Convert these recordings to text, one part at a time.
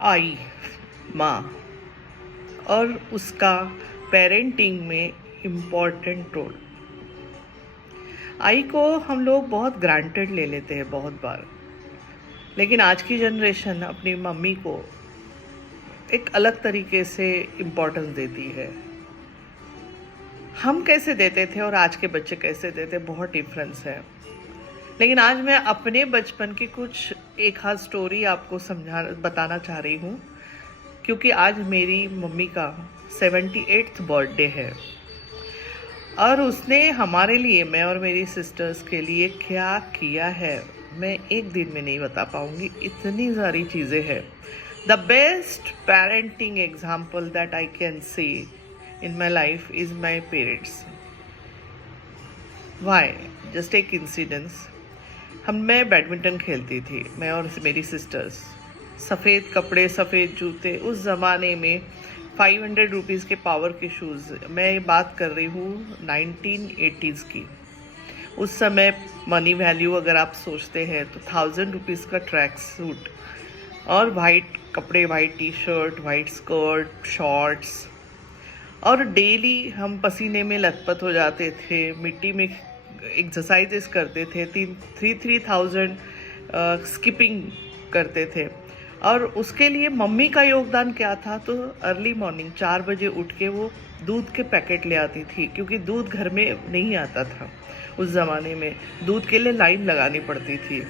आई माँ और उसका पेरेंटिंग में इम्पॉर्टेंट रोल। आई को हम लोग बहुत ग्रांटेड ले लेते हैं बहुत बार, लेकिन आज की जनरेशन अपनी मम्मी को एक अलग तरीके से इम्पोर्टेंस देती है। हम कैसे देते थे और आज के बच्चे कैसे देते, बहुत डिफरेंस है। लेकिन आज मैं अपने बचपन की कुछ एक आध स्टोरी आपको बताना चाह रही हूँ, क्योंकि आज मेरी मम्मी का 78th बर्थडे है और उसने हमारे लिए, मैं और मेरी सिस्टर्स के लिए क्या किया है मैं एक दिन में नहीं बता पाऊँगी, इतनी सारी चीज़ें हैं। The best parenting example that I can see in my life is my parents. Why? Just एक इंसिडेंस। मैं बैडमिंटन खेलती थी, मैं और मेरी सिस्टर्स। सफ़ेद कपड़े, सफ़ेद जूते, उस ज़माने में 500 रुपीज़ के पावर के शूज़। मैं बात कर रही हूँ 1980s की। उस समय मनी वैल्यू अगर आप सोचते हैं तो 1000 रुपीज़ का ट्रैक सूट और वाइट कपड़े, white T shirt, white skirt, shorts, और डेली हम पसीने में लथपथ हो जाते थे, मिट्टी में एक्सरसाइजेस करते थे, 3,000 स्किपिंग करते थे। और उसके लिए मम्मी का योगदान क्या था, तो अर्ली मॉर्निंग 4 बजे उठ के वो दूध के पैकेट ले आती थी, क्योंकि दूध घर में नहीं आता था। उस ज़माने में दूध के लिए लाइन लगानी पड़ती थी,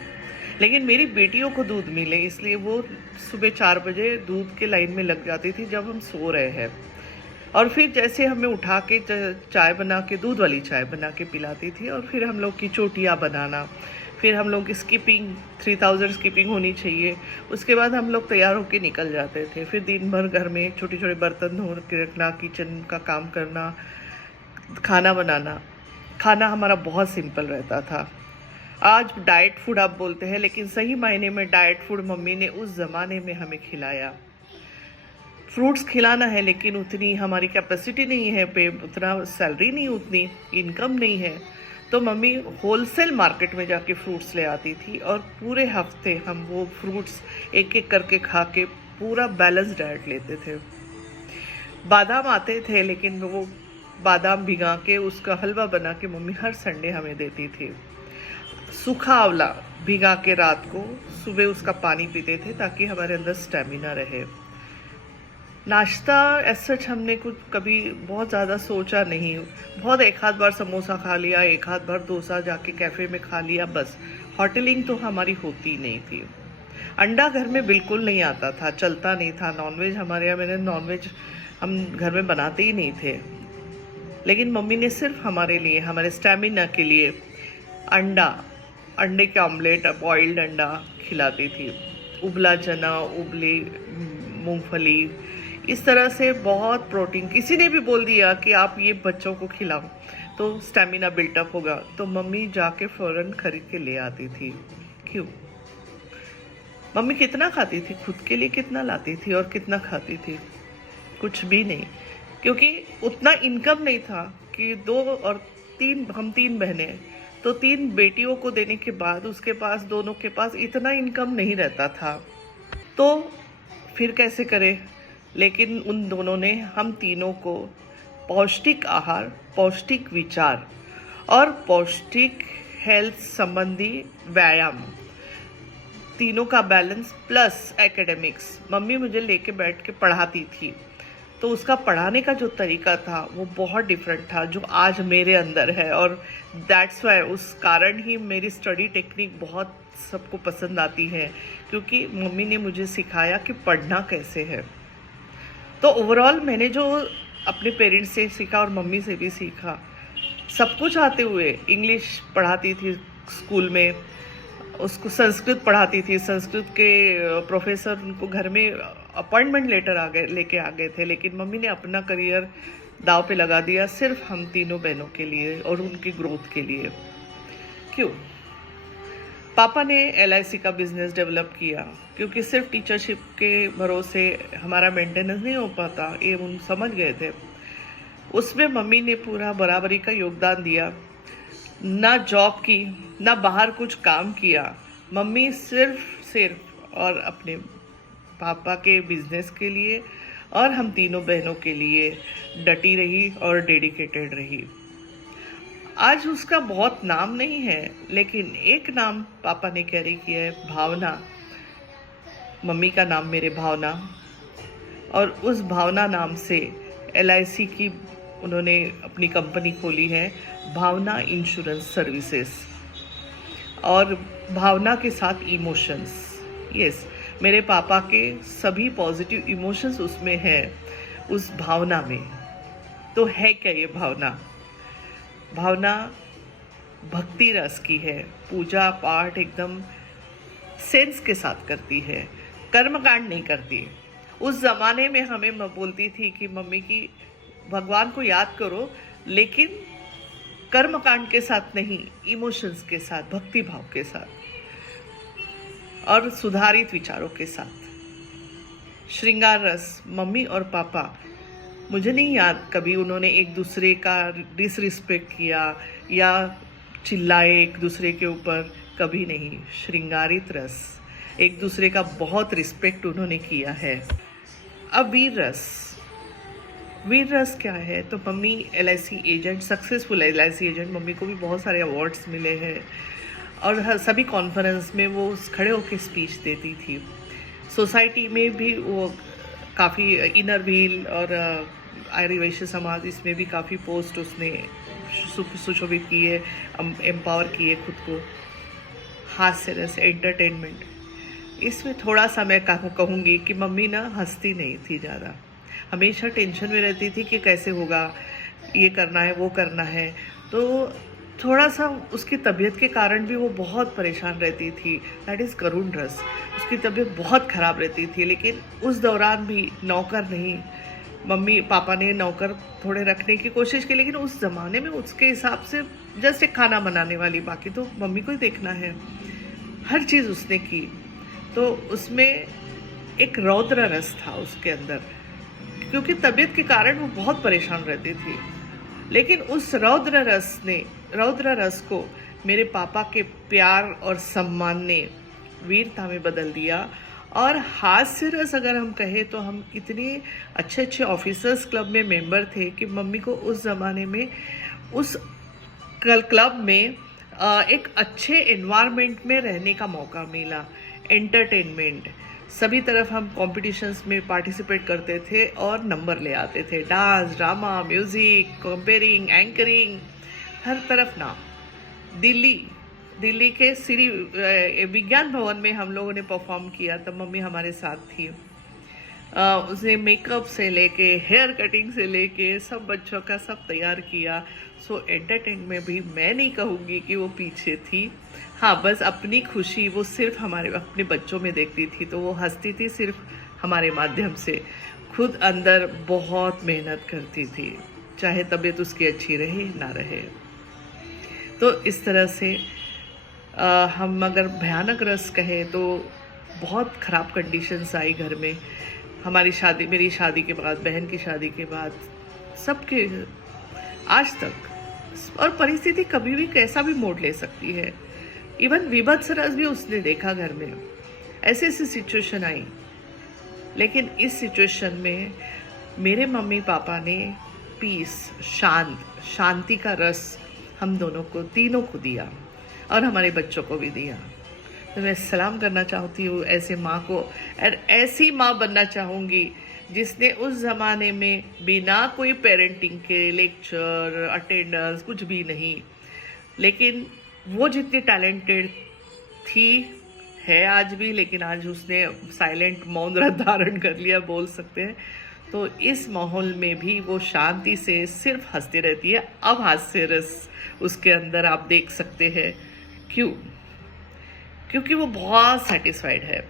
लेकिन मेरी बेटियों को दूध मिले इसलिए वो सुबह 4 बजे दूध के लाइन में लग जाती थी जब हम सो रहे हैं। और फिर जैसे हमें उठा के चाय बना के, दूध वाली चाय बना के पिलाती थी, और फिर हम लोग की चोटियाँ बनाना, फिर हम लोग की स्किपिंग, 3000 स्किपिंग होनी चाहिए। उसके बाद हम लोग तैयार होके निकल जाते थे। फिर दिन भर घर में छोटे छोटे बर्तन धो के रखना, किचन का काम करना, खाना बनाना। खाना हमारा बहुत सिंपल रहता था। आज डाइट फूड आप बोलते हैं, लेकिन सही मायने में डाइट फूड मम्मी ने उस ज़माने में हमें खिलाया। फ्रूट्स खिलाना है, लेकिन उतनी हमारी कैपेसिटी नहीं है, पे उतना सैलरी नहीं, उतनी इनकम नहीं है, तो मम्मी होलसेल मार्केट में जाके फ्रूट्स ले आती थी और पूरे हफ्ते हम वो फ्रूट्स एक एक करके खा के पूरा बैलेंस डाइट लेते थे। बादाम आते थे, लेकिन वो बादाम भिगा के उसका हलवा बना के मम्मी हर संडे हमें देती थी। सूखा आंवला भिगा के रात को सुबह उसका पानी पीते थे ताकि हमारे अंदर स्टेमिना रहे। नाश्ता सच हमने कुछ कभी बहुत ज़्यादा सोचा नहीं, बहुत एक आध बार समोसा खा लिया, एक आध बार डोसा जाके कैफ़े में खा लिया, बस। होटलिंग तो हमारी होती नहीं थी। अंडा घर में बिल्कुल नहीं आता था, चलता नहीं था। नॉनवेज हमारे यहाँ, मैंने नॉनवेज हम घर में बनाते ही नहीं थे, लेकिन मम्मी ने सिर्फ हमारे लिए, हमारे स्टेमिना के लिए अंडे के ऑमलेट, बॉइल्ड अंडा खिलाती थी, उबला चना, उबली मूंगफली, इस तरह से बहुत प्रोटीन। किसी ने भी बोल दिया कि आप ये बच्चों को खिलाओ तो स्टेमिना बिल्टअप होगा, तो मम्मी जाके फ़ौरन खरीद के ले आती थी। क्यों? मम्मी कितना खाती थी, खुद के लिए कितना लाती थी और कितना खाती थी? कुछ भी नहीं, क्योंकि उतना इनकम नहीं था कि 2 और 3, हम 3 बहनें, तो 3 बेटियों को देने के बाद उसके पास, दोनों के पास इतना इनकम नहीं रहता था, तो फिर कैसे करें? लेकिन उन दोनों ने हम तीनों को पौष्टिक आहार, पौष्टिक विचार और पौष्टिक हेल्थ संबंधी व्यायाम, तीनों का बैलेंस प्लस एकेडमिक्स। मम्मी मुझे लेके बैठ के पढ़ाती थी, तो उसका पढ़ाने का जो तरीका था वो बहुत डिफरेंट था जो आज मेरे अंदर है, और दैट्स वाई, उस कारण ही मेरी स्टडी टेक्निक बहुत सबको पसंद आती है, क्योंकि मम्मी ने मुझे सिखाया कि पढ़ना कैसे है। तो ओवरऑल मैंने जो अपने पेरेंट्स से सीखा और मम्मी से भी सीखा, सब कुछ आते हुए, इंग्लिश पढ़ाती थी स्कूल में, उसको संस्कृत पढ़ाती थी, संस्कृत के प्रोफेसर उनको घर में अपॉइंटमेंट लेटर लेके आ गए थे, लेकिन मम्मी ने अपना करियर दाव पे लगा दिया सिर्फ हम तीनों बहनों के लिए और उनकी ग्रोथ के लिए। क्यों? पापा ने LIC का बिज़नेस डेवलप किया, क्योंकि सिर्फ टीचरशिप के भरोसे हमारा मेंटेनेंस नहीं हो पाता, ये उन समझ गए थे। उसमें मम्मी ने पूरा बराबरी का योगदान दिया, ना जॉब की, ना बाहर कुछ काम किया। मम्मी सिर्फ और अपने पापा के बिजनेस के लिए और हम तीनों बहनों के लिए डटी रही और डेडिकेटेड रही। आज उसका बहुत नाम नहीं है, लेकिन एक नाम पापा ने कैरी किया है, भावना। मम्मी का नाम मेरे भावना, और उस भावना नाम से LIC की उन्होंने अपनी कंपनी खोली है, भावना इंश्योरेंस सर्विसेज। और भावना के साथ इमोशंस, यस, मेरे पापा के सभी पॉजिटिव इमोशंस उसमें है, उस भावना में। तो है क्या ये भावना? भावना भक्ति रस की है, पूजा पाठ एकदम सेंस के साथ करती है, कर्मकांड नहीं करती। उस ज़माने में हमें बोलती थी कि मम्मी की भगवान को याद करो, लेकिन कर्मकांड के साथ नहीं, इमोशंस के साथ, भक्ति भाव के साथ और सुधारित विचारों के साथ। श्रृंगार रस, मम्मी और पापा, मुझे नहीं याद कभी उन्होंने एक दूसरे का डिसरिस्पेक्ट किया या चिल्लाए एक दूसरे के ऊपर, कभी नहीं। श्रृंगारित रस, एक दूसरे का बहुत रिस्पेक्ट उन्होंने किया है। अब वीर रस, वीर रस क्या है? तो mummy LIC agent, successful LIC agent, mummy को भी बहुत सारे अवार्ड्स मिले हैं और सभी कॉन्फ्रेंस में वो खड़े होकर स्पीच देती थी। सोसाइटी में भी वो काफ़ी, इनर व्हील और आर्य वैश्य समाज, इसमें भी काफ़ी पोस्ट उसने सुशोभित की है, एम्पावर की है खुद को। हास्य रस, एंटरटेनमेंट, इसमें थोड़ा सा मैं कहूँगी कि मम्मी ना हंसती नहीं थी ज़्यादा, हमेशा टेंशन में रहती थी कि कैसे होगा, ये करना है वो करना है। तो थोड़ा सा उसकी तबीयत के कारण भी वो बहुत परेशान रहती थी। दैट इज़ करुण रस, उसकी तबीयत बहुत ख़राब रहती थी, लेकिन उस दौरान भी नौकर नहीं, मम्मी पापा ने नौकर थोड़े रखने की कोशिश की, लेकिन उस ज़माने में उसके हिसाब से जस्ट एक खाना बनाने वाली, बाकी तो मम्मी को ही देखना है, हर चीज़ उसने की। तो उसमें एक रौद्र रस था उसके अंदर, क्योंकि तबीयत के कारण वो बहुत परेशान रहती थी। लेकिन उस रौद्र रस को मेरे पापा के प्यार और सम्मान ने वीरता में बदल दिया। और हास्य रस अगर हम कहें तो हम इतने अच्छे अच्छे ऑफिसर्स क्लब में मेंबर थे कि मम्मी को उस ज़माने में उस क्लब में एक अच्छे एनवायरनमेंट में रहने का मौका मिला। एंटरटेनमेंट, सभी तरफ हम कॉम्पिटिशन्स में पार्टिसिपेट करते थे और नंबर ले आते थे। Dance, drama, music, compering, anchoring, हर तरफ नाम। दिल्ली के श्री विज्ञान भवन में हम लोगों ने परफॉर्म किया, तब मम्मी हमारे साथ थी। उसने मेकअप से लेके हेयर कटिंग से लेके सब बच्चों का सब तैयार किया। सो एंटरटेनमेंट में भी मैं नहीं कहूँगी कि वो पीछे थी। हाँ, बस अपनी खुशी वो सिर्फ अपने बच्चों में देखती थी, तो वो हंसती थी सिर्फ हमारे माध्यम से। खुद अंदर बहुत मेहनत करती थी, चाहे तबीयत उसकी अच्छी रहे ना रहे। तो इस तरह से हम अगर भयानक रस कहें तो बहुत ख़राब कंडीशंस आई घर में। मेरी शादी के बाद, बहन की शादी के बाद, सबके आज तक। और परिस्थिति कभी भी कैसा भी मोड़ ले सकती है। इवन विभत्स रस भी उसने देखा घर में, ऐसी सिचुएशन आई। लेकिन इस सिचुएशन में मेरे मम्मी पापा ने पीस, शांति का रस हम दोनों को, तीनों को दिया और हमारे बच्चों को भी दिया। तो मैं सलाम करना चाहती हूँ ऐसे माँ को, और ऐसी माँ बनना चाहूँगी जिसने उस ज़माने में बिना कोई पेरेंटिंग के लेक्चर, अटेंडेंस, कुछ भी नहीं, लेकिन वो जितनी टैलेंटेड थी, है आज भी, लेकिन आज उसने साइलेंट मौन व्रत धारण कर लिया, बोल सकते हैं। तो इस माहौल में भी वो शांति से सिर्फ हंसती रहती है। अब हास्य रस उसके अंदर आप देख सकते हैं। क्यों? क्योंकि वो बहुत सेटिस्फाइड है।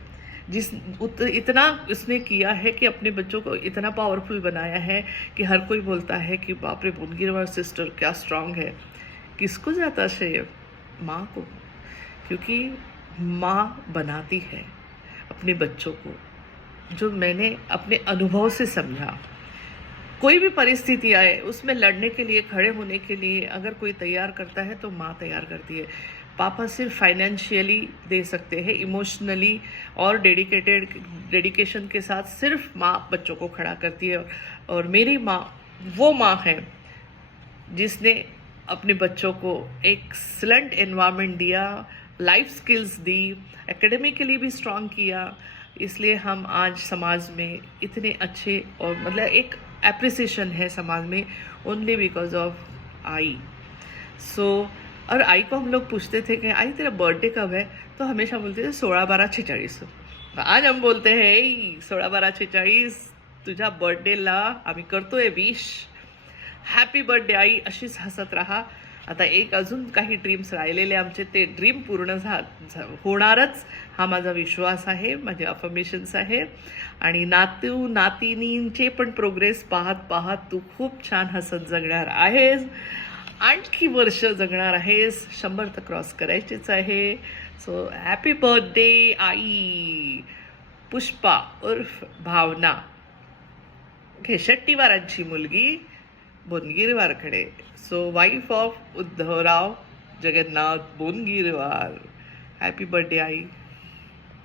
इतना उसने किया है कि अपने बच्चों को इतना पावरफुल बनाया है कि हर कोई बोलता है कि बाप रे, मुनगीरवार सिस्टर क्या स्ट्रांग है। किसको जाता श्रेय? माँ को, क्योंकि माँ बनाती है अपने बच्चों को। जो मैंने अपने अनुभव से समझा, कोई भी परिस्थिति आए उसमें लड़ने के लिए, खड़े होने के लिए अगर कोई तैयार करता है तो माँ तैयार करती है। पापा सिर्फ फाइनेंशियली दे सकते हैं, इमोशनली और डेडिकेशन के साथ सिर्फ माँ बच्चों को खड़ा करती है। और मेरी माँ वो माँ है जिसने अपने बच्चों को एक एक्सलेंट एनवायरनमेंट दिया, लाइफ स्किल्स दी, एकेडमिकली भी स्ट्रांग किया। इसलिए हम आज समाज में इतने अच्छे, और मतलब एक एप्रिसिएशन है समाज में ओनली बिकॉज ऑफ आई। सो और आई को हम लोग पूछते थे कि आई तेरा बर्थडे कब है, तो हमेशा बोलते थे 16/12/46। आज हम बोलते हैं 16/12/46 तुझा बर्थडे ला आम्ही करतोय विश, हॅपी बर्थडे आई, अशीच हसत राहा। आता एक अजून काही ड्रीम्स राहिलेले आमचे, ते ड्रीम पूर्ण होणारच हा माझा विश्वास आहे, माझे अफर्मेशन्स आहे। आणि नातू नातिनींचे पण प्रोग्रेस पाहत पाहत तू खूप छान हसत जगणार आहेस, आणखी वर्ष जगणार आहेस, 100 तर क्रॉस करायचेच आहे। सो हॅपी बर्थडे आई। पुष्पा उर्फ भावना, शेट्टीवारांची मुलगी, बोनगिरवारकडे। So wife of Uddhavrao Jagannath Bongirwar. Happy birthday I.